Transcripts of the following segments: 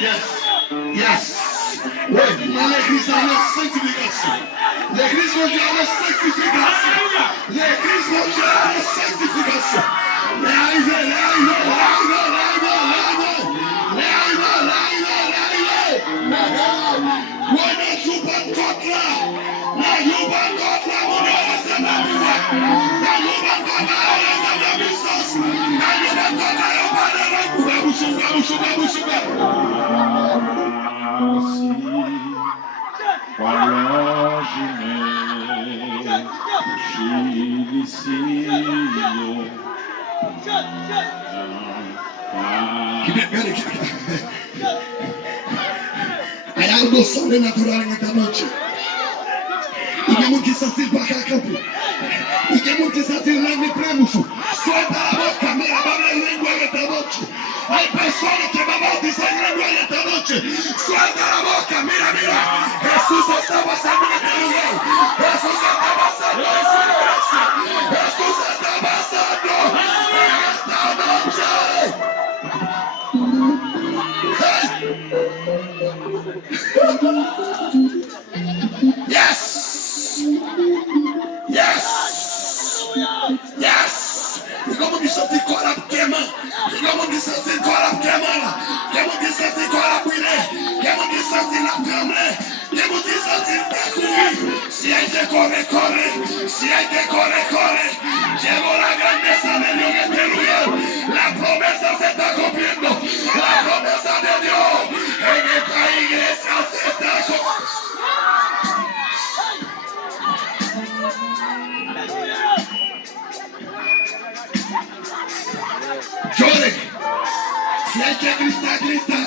Yes. Yes. Oui, mais l'église a la sanctification. L'église mondiale a la sanctification. L'église mondiale a la sanctification. Hay algo sobrenatural en esta noche. Y que muchos sentir para acá, campo. Y que muchos sentir la mi premuso. Suelta la boca, mira, va a hablar lengua en esta noche. Hay personas que van a bautizar en lengua en esta noche. Suelta la boca, mira, mira. Jesús está pasando en este lugar. Jesús está pasando en su iglesia. Jesús está pasando en esta noche. Yes! Yes! Yes! E como que sentir cola queima? E como que sentir cola queima? Como que sentir cola cuidar? Como que sentir la câmera? Como que sentir correr? Si hay que correr, corre. Si hay que correr, corre. Llegó la grandeza de Dios en este lugar. La promesa se está cumpliendo. La promesa de Dios en esta iglesia se está cumpliendo. Llore. Si hay que gritar, grita.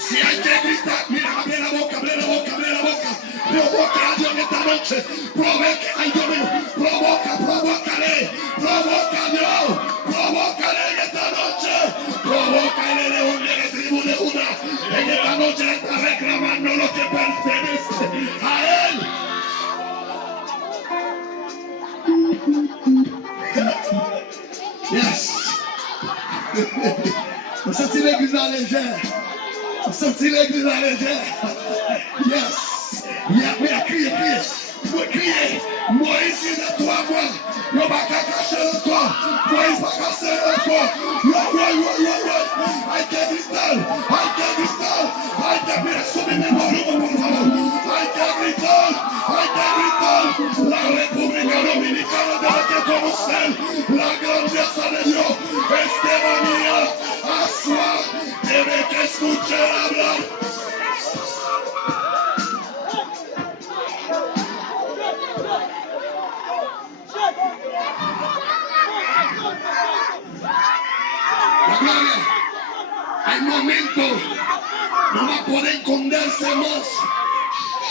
Si hay que gritar, mira, abre la boca, abre la boca, abre la boca. Provoca a Dios en esta noche. Provoca, ay Dios mío. Provócale. Provoca a Dios. Provócale en esta noche. Provócale de una tribu de una. En esta noche le está reclamando lo que pertenece a él. Yes. Vous sentez l'église à légère. Vous sentez l'église à légère. Yes. Yeah, criez. Vous pouvez crier. Moïse il est toi, moi. Yo va cacher le corps. Moïse va casser le corps. Yo. Hay que gritar. Hay que mira, sube mi volumen, por favor. Hay que gritar. La República Dominicana debe que conocer la grandeza de Dios. Estefanía, Asua, debe que escuchar hablar. La gloria, hay momentos, no va a poder esconderse más.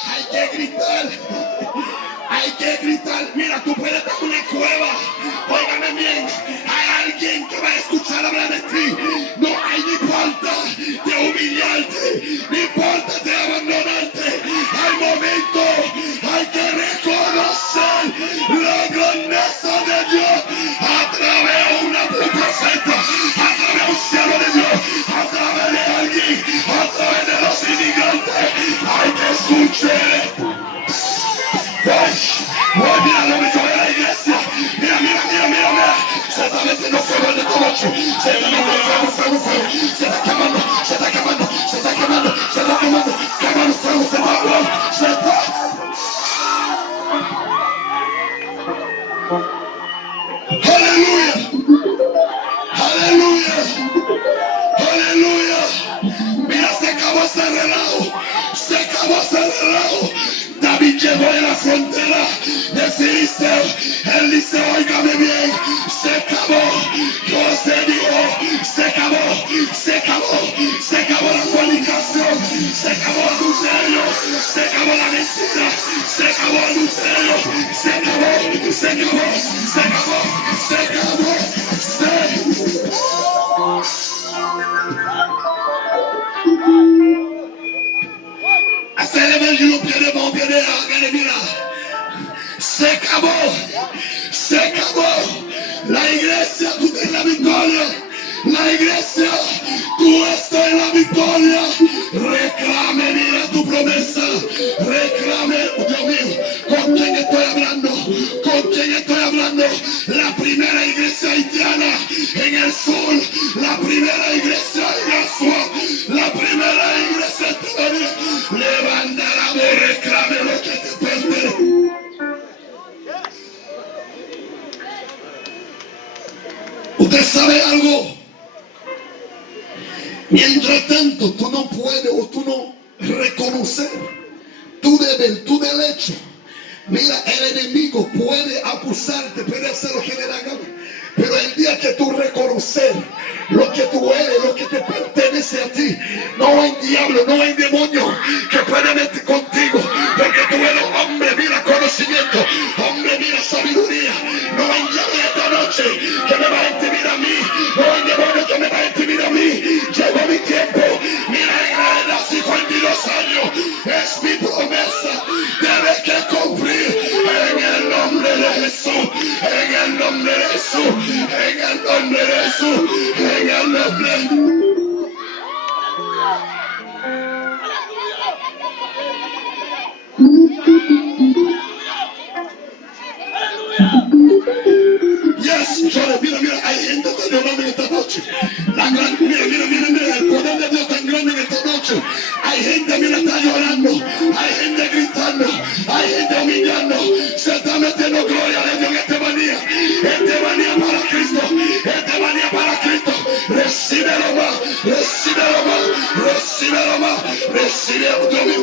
Hay que gritar. Mira, tú puedes estar en una cueva. Óigame bien. Hay alguien que va a escuchar hablar de ti. No hay ni falta de humillarte, ni falta de abandonarte. Hay momentos. Hay que reconocer la grandeza de Dios a través de una profeta, a través de un cielo de Dios, a través de alguien, a través de los inmigrantes. Hay que escuchar. Mira lo que yo de la iglesia. Mira. Se está metiendo fuego en esta noche. Se está metiendo fuego. Se está quemando. Quemando fuego. Se está. Aleluya. Mira, se acabó ese relajo. David llegó a la frontera de Filisteo. Él dice, óigame bien, se acabó. José dijo, se acabó la fornicación, se acabó el adulterio, se acabó la mentira, se acabó el adulterio, se acabó. Hacer el evangelio, piede, mira. Se acabó Se acabó. La iglesia, tú tienes la victoria. La iglesia, tú estás en la victoria. Reclame, mira tu promesa. Reclame, Dios mío, ¿con quién estoy hablando? ¿Con quién estoy hablando? La primera iglesia haitiana en el sur, la primera iglesia en Azua, la primera iglesia todavía. Levanta la voz, reclame lo que te pertenece. Usted sabe algo. Mientras tanto, tú no puedes o tú no reconocer tu deber, tu derecho. Mira, el enemigo puede acusarte, puede hacer lo que le da gana. Pero el día que tú reconocer lo que tú eres, lo que te pertenece a ti, no hay diablo, no hay demonio que pueda meter contigo. Porque tú eres hombre, mira conocimiento, hombre, mira sabiduría. No hay diablo esta noche que me va a intimidar a mí. No hay demonio que me va a intimidar a mí. Llegó mi tiempo. Mira, en la edad 52 años es mi promesa. Debe que cumplir en el nombre de Jesús. En el nombre de Jesús. En el nombre de Jesús. En el nombre. Yes, Chole, mira, hay gente tan grande en esta noche. Mira, el poder de Dios tan grande en esta noche. Hay gente, mira, está llorando. Hay gente gritando. Hay gente humillando. Se está metiendo gloria de Dios en este manía. Este manía para Cristo. Este manía para Cristo. Recíbelo más. Recíbelo más. Recíbelo más. Recíbelo. Dios mío.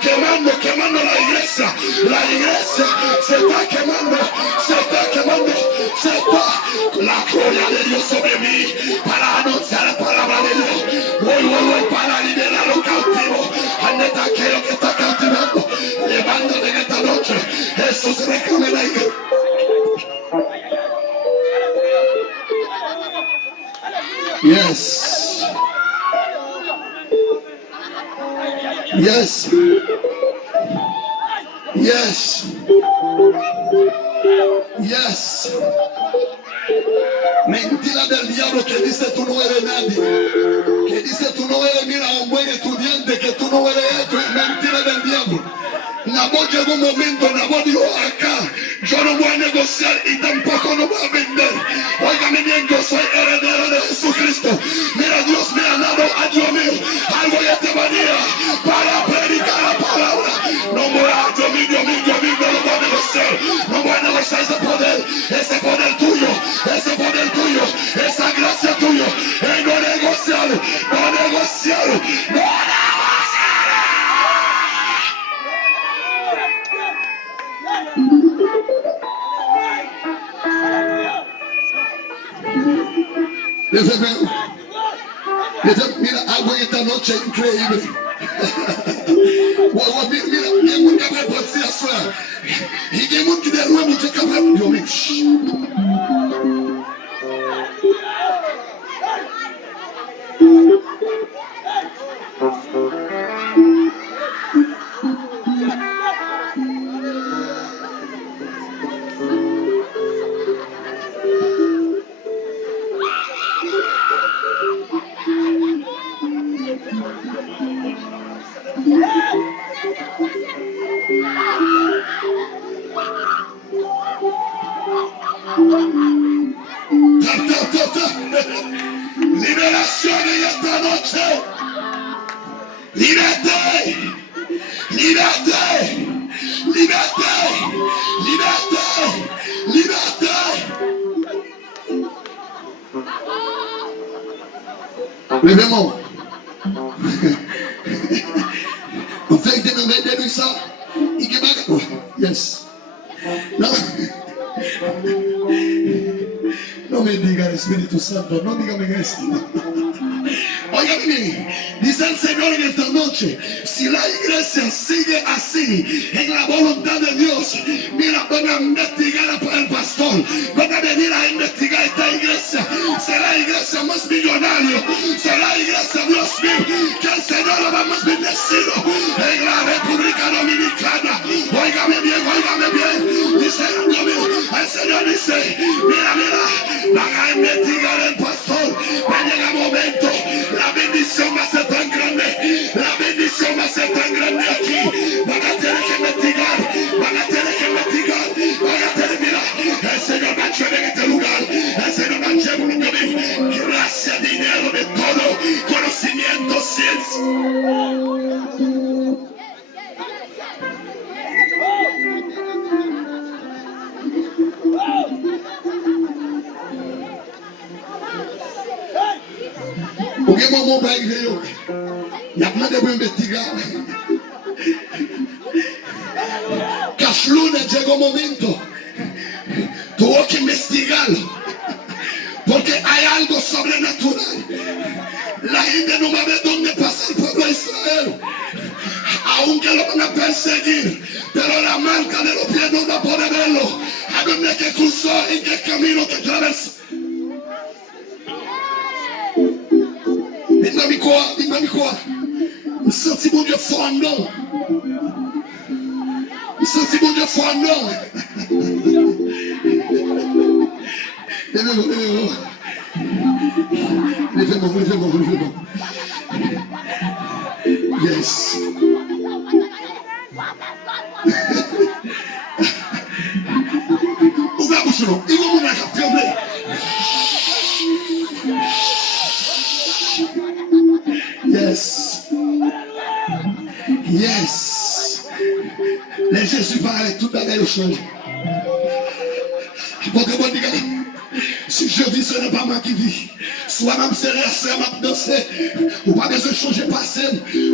Quemando la iglesia. La iglesia se está quemando. Se está quemando, se está la gloria de Dios sobre mí para anunciar la palabra de Dios. Voy para liberar a los cautivos. Aneta aquello que está cautivando. Levántate en esta noche. Jesús reclame la iglesia. Yes. Yes. Yes. Yes. Mentira del diablo que dice tú no eres nadie. Que dice tú no eres, mira, un buen estudiante, que tú no eres esto. Es mentira del diablo. Nabot llegó un momento, Nabot dijo acá, yo no voy a negociar y tampoco no voy a vender. Óigame bien, yo soy heredero de Jesucristo. Mira, Dios me ha dado a Dios mío algo de esta manera para predicar la palabra. No voy a, Dios mío, no lo voy a negociar. No voy a negociar ese poder tuyo, esa gracia tuya. No negociarlo, no negociarlo, no negociarlo. Mira, algo en esta noche increíble. Mira, hay mucha prepotencia suya. Y hay mucho de nuevo que capaz. Dios mío. Liberación en esta noche. Liberté. Liberté. Liberté. Liberté. Liberté. Levez-moi. On fait que de ça. Yes. No. No me diga el Espíritu Santo, no dígame esto. Óigame, dice el Señor en esta noche, si la iglesia sigue así, en la voluntad de Dios, mira, van a investigar al pastor, van a venir a investigar esta iglesia, será la iglesia más millonaria, será la iglesia, Dios mío, que el Señor lo va más bendecido en la República Dominicana. Óigame bien, dice Señor dice, mira, van a investigar el pastor, va a llegar un momento, la bendición va a ser tan grande, la bendición va a ser tan grande aquí, van a tener que investigar, van a tener que investigar, van a tener, mira, el Señor va a llevar en este lugar, el Señor va a llevar un niño, gracia, dinero, de todo, conocimiento, ciencia. Porque mon va arriver, il y a plein de investigar. Cachlo ne llega un momento, tuvo que investigarlo, porque hay algo sobrenatural. La gente no va a ver dónde pasa el pueblo de Israel, aunque lo van a perseguir, pero la marca de los pies no va a poder verlo. A donde que cruzó, en qué camino que atravesó. Dis-moi quoi? Me senti mon Dieu fort non. Me senti mon Dieu fort non. Levez-moi. Yes. Ouvre la bouche non. Il va vous mettre à trembler. Yes. Les Jésus parlaient, tout le monde change. Si je vis, ce n'est pas moi qui vis. Soit même c'est la m'a dansé. Ou pas besoin de changer passé.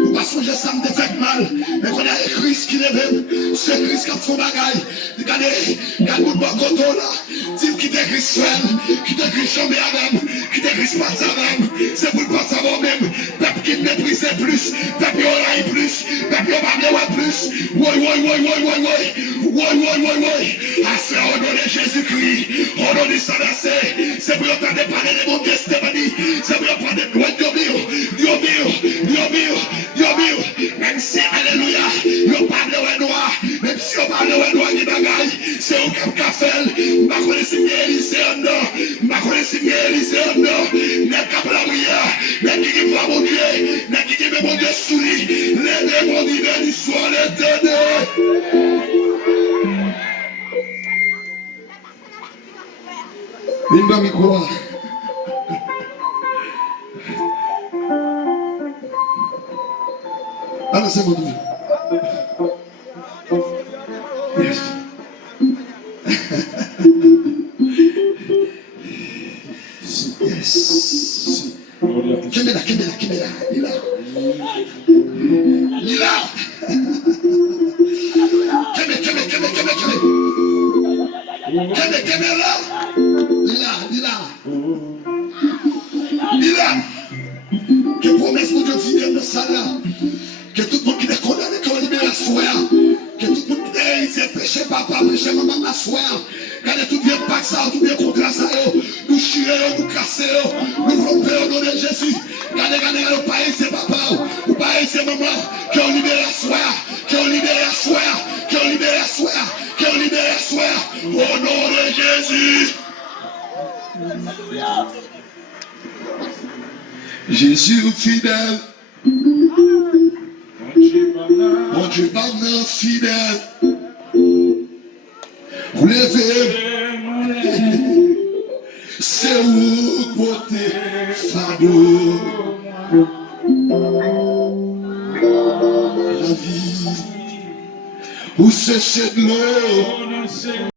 Ou pas changer ça me fait mal. Mais quand il y a Christ qui lève, c'est Christ qui a fait bagaille. Regardez, mon bon côté là. Dis qui t'écrit seul, qui t'écrit jamais à même, qui t'écrit pas ça même. C'est pour le pas savoir même. Peuple qui méprise plus, peuple qui oraille plus, peuple qui va plus. Oui. Assez au nom de Jésus-Christ, au nom de Saint-Nassé. C'est pour entendre parler de mon Dieu Stéphanie. C'est pour entendre Dieu mio. Même si, alléluia, yo parle au noir. Même si on parle au noir, il bagaille. C'est au cap café. Ma connaissance Élysée en or. Ma connaissance Élysée en or. N'est cap la prière. N'est qui voit mon Dieu. N'est qui met mon Dieu sous lui. Les démons divers du soir l'éternel. Il va m'y croire. Alors c'est mon Dieu. Yes. Yes. Kemela. Lila. Lila. Que promesse mon Dieu vienne dans ça là. Que tout le monde qui est condamné, qu'on libère la soie. Que tout le monde qui est péché papa, péché maman, la soie. Regardez tout bien pas ça, tout bien contre ça. Nous chirons, nous cassons, nous rompons au nom de Jésus. Regardez, nous pas c'est papa, ou pas c'est maman. Qu'on libère la soie, qu'on libère la soie, qu'on libère la soie, qu'on libère la soie. Au nom de Jésus. Jésus fidèle. Mon Dieu, parle fidèle. Vous levez, c'est où côté fardeau. La vie, où c'est de l'eau.